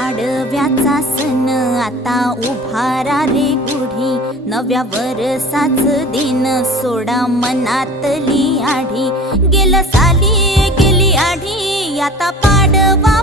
पाडव्याचा सण आता उभारा रे गुढी, नव्या वरसाच दिन सोडा मनातली आढी. गेलं साली गेली आढी, आता पाडवा